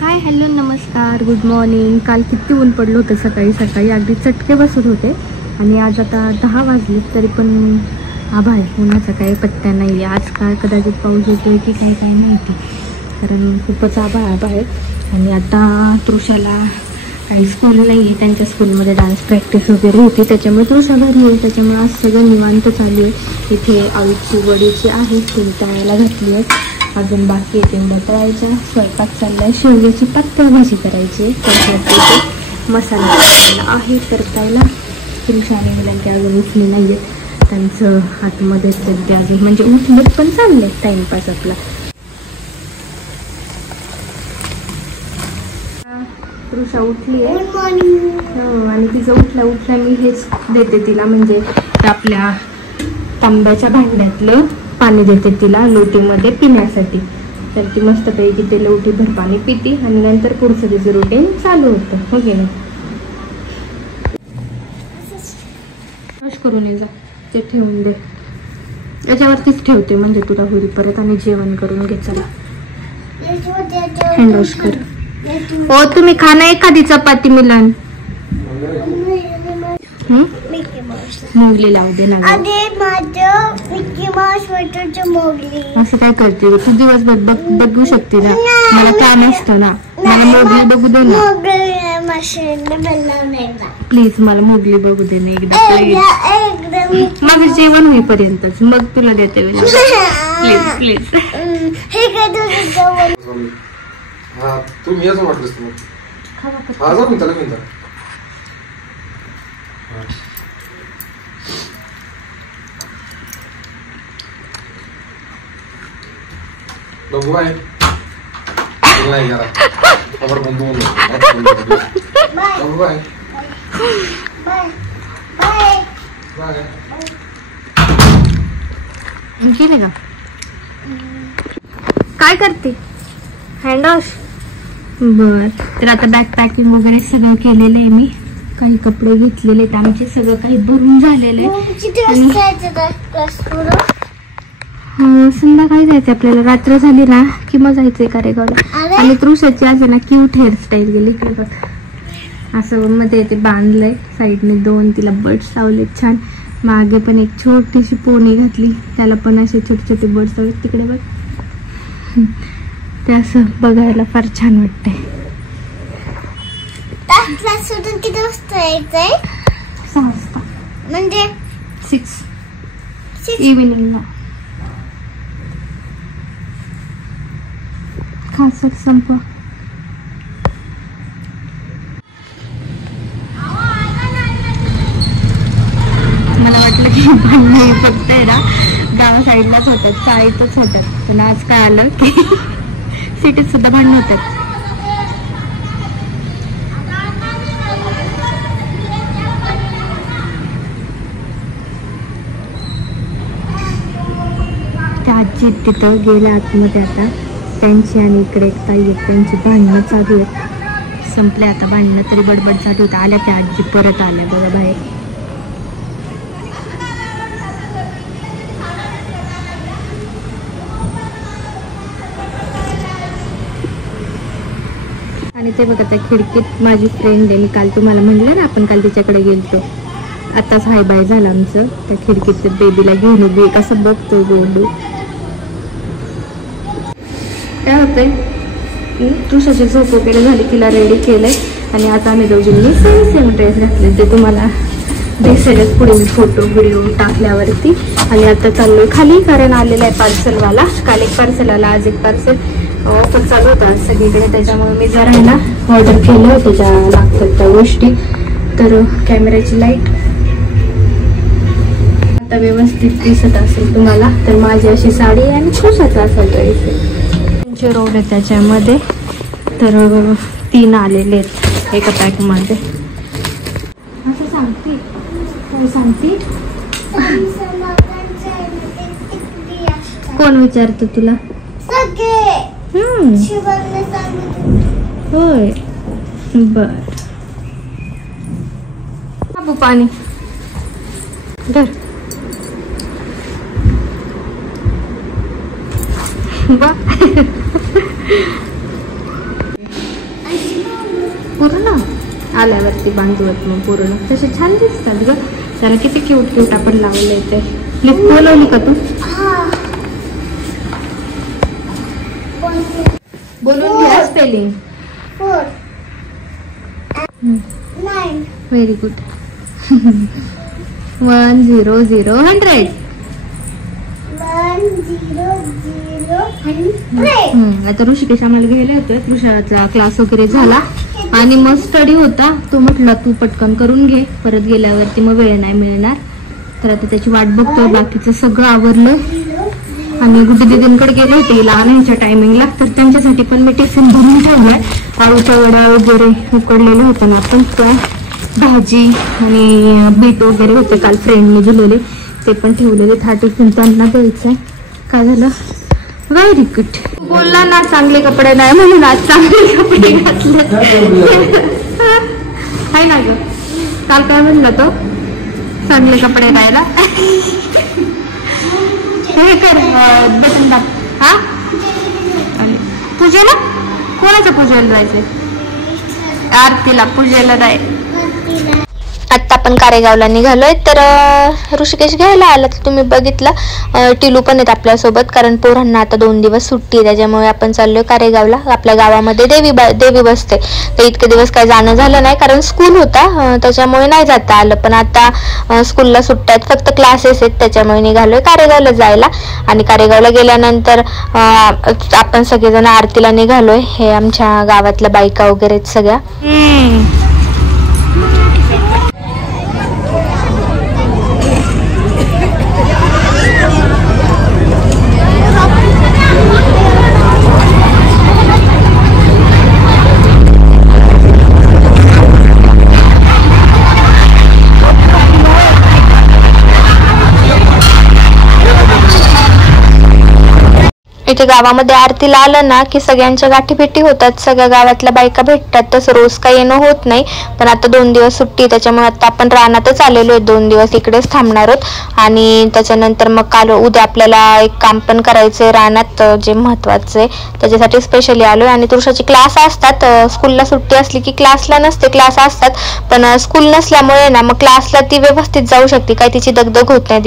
Hi hello नमस्कार good morning. काल किती ऊन पडलं होतं सकाळी सकाळी, अगदी चटके बसत होते. आणि आज आता 10 वाजले तरी पण आभाळ आहे, उन्हाचा काही पत्त्या नाही आहे. आज काय कदाचित पाऊस येतोय की काय काय माहिती, कारण खूपच आभाळ आहे. आणि आता तृषाला काही स्कूल नाही आहे, त्यांच्या स्कूलमध्ये डान्स प्रॅक्टिस वगैरे होती, त्याच्यामुळे तृषा घरी येईल. त्याच्यामुळे आज सगळं निवांत चालू आहे. इथे आळूची वडीची आहे, ती तळायला घातली आहे. अजून बाकी आहे तेवढं तळायच्या. स्वयंपाक चालला आहे, शेवग्याची पातळ भाजी करायची आहे. मसाला आहे परतायला. तृषा आणि मुलांची अजून उठली नाही आहेत, त्यांचं हातमध्ये सध्या अजून म्हणजे उठलेत पण चालले टाईमपास आपला. तृषा उठली आहे आणि तिचं उठल्या मी हेच देते तिला, म्हणजे आपल्या तांब्याच्या भांड्यातलं पाणी देते तिला लोटीमध्ये पिण्यासाठी. तर ती मस्तपैकी ते लोटीभर पाणी पिते आणि नंतर पुढचं तिचं रुटीन चालू होतं. हो की नाही, ब्रश करून ये जा, ते ठेवून दे याच्यावरतीच ठेवते म्हणजे तुला होईल परत. आणि जेवण करून घे, चला हँड वॉश कर. हो तुम्ही खाना एखादी चपाती मिलन. मोगली लावू दे ना. असं काय करते तू दिवसभर बघू शकते ना, मला काम असतं ना, मला मोगली बघू दे ना प्लीज. मला मोगली बघू दे ना एकदा प्लीज, माझं जेवण होईपर्यंतच मग तुला देते प्लीज प्लीज. तुम्ही याच वाटलंस बघू आहे नाही करा खबर बंद होऊन बाय गेले का? काय करते? Hand wash. बर, तर आता बॅग पॅकिंग वगैरे सगळं केलेलं आहे मी. काही कपडे घेतलेले आहेत आमचे, सगळं काही भरून झालेलं आहे. संध्याकाळी जायचं आपल्याला, रात्र झाली ना कि मग जायचंय कारेगावला. आणि तृषाची आज ना क्यूट हेअरस्टाईल गेली की बघ, असं मध्ये ते बांधलंय साईडने 2 तिला बर्ड्स लावलेत छान. मागे पण एक छोटीशी पोनी घातली, त्याला पण असे छोटे छोटे बर्ड्स लावलेत तिकडे बघ. ते असं बघायला फार छान वाटतंय. किती वाजता यायचंय? 6 वाजता म्हणजे 6 इव्हिनिंगला. खासच संपवा. मला वाटलं की भांडण फक्त आहे ना गावा साईडलाच होतात, चाळीतच होतात, पण आज काय आलं की सिटीत सुद्धा भांडण होतात. त्या आजी तिथं गेल्या आतमध्ये आता, त्यांची आणि इकडे एक ताई आहेत, त्यांची भांडणं चालू आहेत. संपले आता भांडणं, तरी बडबड चालू होतं. आल्या त्या आजी परत आल्या बरं बाहेर. आणि ते बघा त्या खिडकीत माझी फ्रेंड आहे, मी काल तुम्हाला म्हणलं ना आपण काल तिच्याकडे गेलतो, आताच हाय बाय झालं आमचं. त्या खिडकीत बेबीला घेऊन उभी कसं बघतो गोंडू. काय होतंय, तृषाची झोप वगैरे झाली, तिला रेडी केलंय. आणि आता आम्ही दोघींनी सेम ड्रेस घातले, ते तुम्हाला दिसेलच पुढे फोटो व्हिडिओ टाकल्यावरती. आणि आता चाललोय खाली, कारण आलेला आहे पार्सलवाला. काल एक पार्सल आला, आज एक पार्सल. ऑफर चालू होता सगळीकडे, त्याच्यामुळे मी जरा आहे ना ऑर्डर केलं होतं ज्या लागतात त्या गोष्टी. तर कॅमेऱ्याची लाईट आता व्यवस्थित दिसत असेल तुम्हाला, तर माझी अशी साडी आहे आणि खुशाचा असा ड्रेस आहे. रोड आहे त्याच्यामध्ये, तर 3 आलेले आहेत एका पॅकमध्ये. असं सांगते काय सांगते? कोण विचारतो तुला? होय बर. बाबू पाणी धर. पूर्ण आल्यावरती बांधूयात मग पूर्ण. तसे छान दिसतात ग. त्याला किती क्यूट क्यूट आपण लावले ते. क्लिप बोलवली का तू? बोलून घ्या स्पेलिंग. 4 9 very good. 1 0 0 100. 1 0 0 100. आता ऋषिकेश आम्हाला घ्यायला होतं. ऋषाचा क्लास वगैरे झाला आणि मग स्टडी होता. तो म्हटला तू पटकन करून घे, परत गेल्यावरती मग वेळ नाही मिळणार. तर आता त्याची वाट बघतोय. बाकीचं सगळं आवरलं आणि गुड्डी दीदींकडे गेले होते लहानांच्या टायमिंगला, तर त्यांच्यासाठी पण मी टिफिन भरून ठेवलाय. आळूच्या वड्या वगैरे उकडलेले होते ना आपण, त्या भाजी आणि बीट वगैरे होते काल फ्रेंडने दिलेले, ते पण ठेवलेले. हा टिफिन त्यांना द्यायचंय. काय झालं? Very good. बोलला ना चांगले कपडे नाही म्हणून आज चांगले कपडे घातले. आहे ना ग? काल काय म्हणला तो? चांगले कपडे नाही ना. हे कर बटन दाब. हा पूजेला? कोणाच्या पूजेला जायचंय? आरतीला. पूजेला नाही. आत्ता आपण कारेगावला निघालोय. तर ऋषिकेश घ्यायला आला तर तुम्ही बघितलं. टिलू पण आहेत आपल्यासोबत, कारण पोरांना आता 2 दिवस सुट्टी आहे, त्याच्यामुळे आपण चाललोय कारेगावला. आपल्या गावामध्ये देवी बसते. तर इतके दिवस काही जाणं झालं नाही, कारण स्कूल होता त्याच्यामुळे नाही जाता आलं. पण आता स्कूलला सुट्ट्या आहेत, फक्त क्लासेस आहेत, त्याच्यामुळे निघालोय कारेगावला जायला. आणि कारेगावला गेल्यानंतर आपण सगळेजण आरतीला निघालोय. हे आमच्या गावातल्या बायका वगैरे सगळ्या. इथे गावामध्ये आरतीला आलं ना की सगळ्यांच्या गाठीभेटी होतात, सगळ्या गावातल्या बायका भेटतात. तसं रोज काही येणं होत नाही, पण आता 2 दिवस सुट्टी, त्याच्यामुळे आता आपण रानातच आलेलो आहे. 2 दिवस इकडेच थांबणार आहोत. आणि त्याच्यानंतर मग उद्या आपल्याला एक काम पण करायचंय रानात, जे महत्वाचं आहे, त्याच्यासाठी स्पेशली आलोय. आणि तुळशीची क्लास असतात. स्कूलला सुट्टी असली की क्लासला नसते, क्लास असतात. पण स्कूल नसल्यामुळे ना मग क्लासला ती व्यवस्थित जाऊ शकते, काही तिची दगदग होत नाही.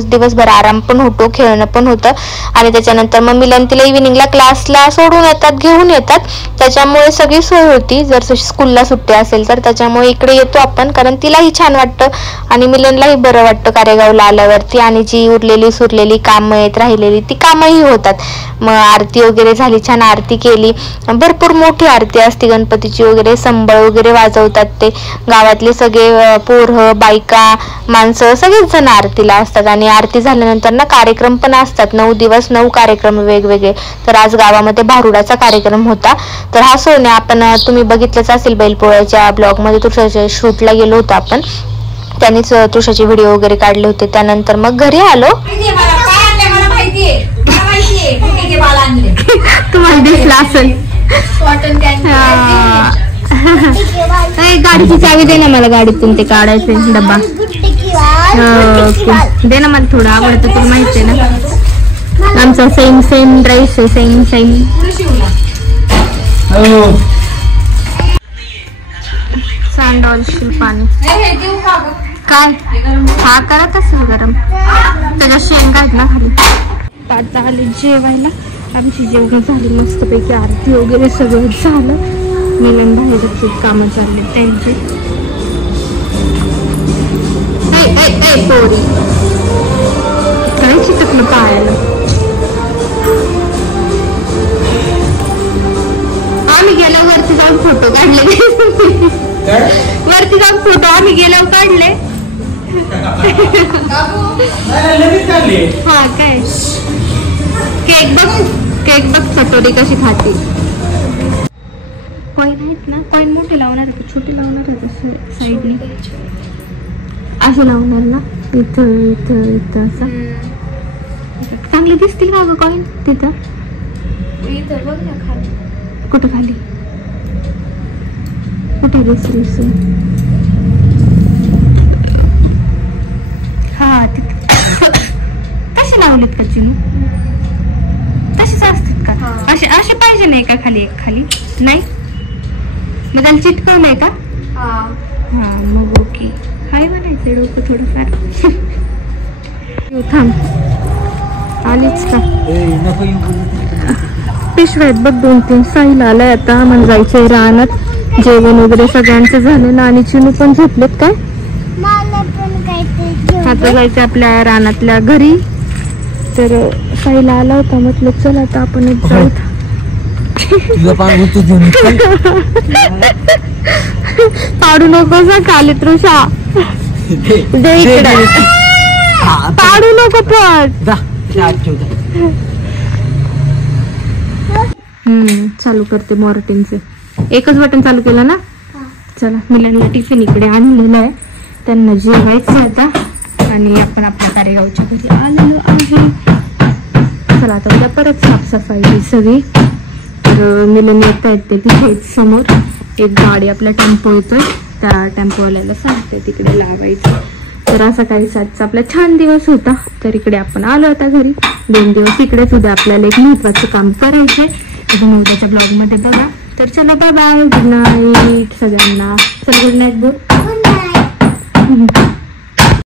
दिवसभर आराम पण होतो, खेळणं पण होतं. आणि त्याच्यानंतर मग मिलन तिला इव्हिनिंगला क्लासला सोडून येतात, घेऊन येतात, त्याच्यामुळे सगळी सोय होती. जर स्कूलला सुट्टी असेल तर त्याच्यामुळे इकडे येतो आपण, कारण तिलाही छान वाटतं आणि मिलनलाही बरं वाटतं कारेगावला आल्यावरती. आणि जी उरलेली सुरलेली कामं आहेत राहिलेली ती कामंही होतात. मग आरती वगैरे झाली, छान आरती केली. भरपूर मोठी आरती असते गणपतीची वगैरे, संबळ वगैरे वाजवतात ते गावातले सगळे पोरं, बायका, माणसं सगळेच जण आरतीला असतात. आणि आरती झाल्यानंतर ना कार्यक्रम पण असतात. 9 दिवस 9 कार्यक्रम वेगवेगळे. तर आज गावामध्ये भारुडाचा कार्यक्रम होता. तर हा सोन्या आपण तुम्ही बघितलंच असेल बैलपोळ्याच्या ब्लॉग मध्ये, तुळशीच्या शूटला गेलो होतो आपण, त्यांनीच तुळशीचे व्हिडिओ वगैरे काढले होते. त्यानंतर मग घरी आलो. तुम्हाला दिसला असेल. गाडीची चावी दे ना मला, गाडीतून ते काढायचे डब्बा. ओके दे ना मला, थोडं आवडतं, तुला माहिती आहे ना. आमचा सेम ड्रेस आहे, सेम. सँडॉल पाणी काय हा करत असेल गरम, त्याच्या शेंगा आहेत ना खाली. आता आले जेवायला. आमची जेवण झाली मस्तपैकी, आरती वगैरे सगळं झालं. मिलन बाहेरचे कामं चालले त्यांचे. पोरी काय चिटकलं पायाला. आम्ही गेल्यावर वरती जाऊन फोटो काढले. वरती जाऊन फोटो आम्ही गेल्यावर काढले. हा काय केक बघ कटोरी कशी खाते. कॉईन आहेत ना, कॉईन मोठे लावणार आहे, छोटे लावणार आहे तसं साईडने असं लावणार ना, इथं असं. चांगले दिसतील का ग कॉईन तिथं? इथं बघ ना खाली. कुठं खाली? कुठे दिसली? हा तिथं. कसे लावलेत का चिनू? तसेच असतात का? असे पाहिजे नाही का खाली एक खाली? नाही मग त्याला चिटकवलंय का? हा मग ओके. हाय म्हणायचं डोकं थोडंफार. थांब आलीच का? पिशव्या आहेत बघ 2-3. साहिल आलाय आता. मला जायचंय रानात. जेवण वगैरे सगळ्यांचं झालं ना आणि चिनू पण झोपलेत काय. आता जायचं आपल्या रानातल्या घरी. तर साहिल आला होता म्हटलं चल आता आपण जाऊ. पाडू नको खाली तृषा. दे इकडे. पाडू नको पण. चालू करते मॉर्टिनचे. एकच बटन चालू केलं ना. चला मुलांना टिफिन इकडे आणलेलं आहे. त्यांना जेवायचं आता. आणि आपण आपल्या कारेगावच्या घरी आलेलो आहे. चला आता उद्या परत साफसफाई सगळी. तर मुलं येत आहेत ते तिथे समोर एक गाडी आपला टेम्पो येतोय. त्या टेम्पोवाल्याला सांगते तिकडे लावायचं. तर असा काही आजचा आपला छान दिवस होता. तर इकडे आपण आलो आता घरी. 2 दिवस इकडेच. उद्या आपल्याला एक महत्वाचं काम करायचंय. तुम्ही उद्याच्या ब्लॉग मध्ये बघा. तर चला बाय बाय. गुड नाईट सगळ्यांना. चल गुड नाईट बोल.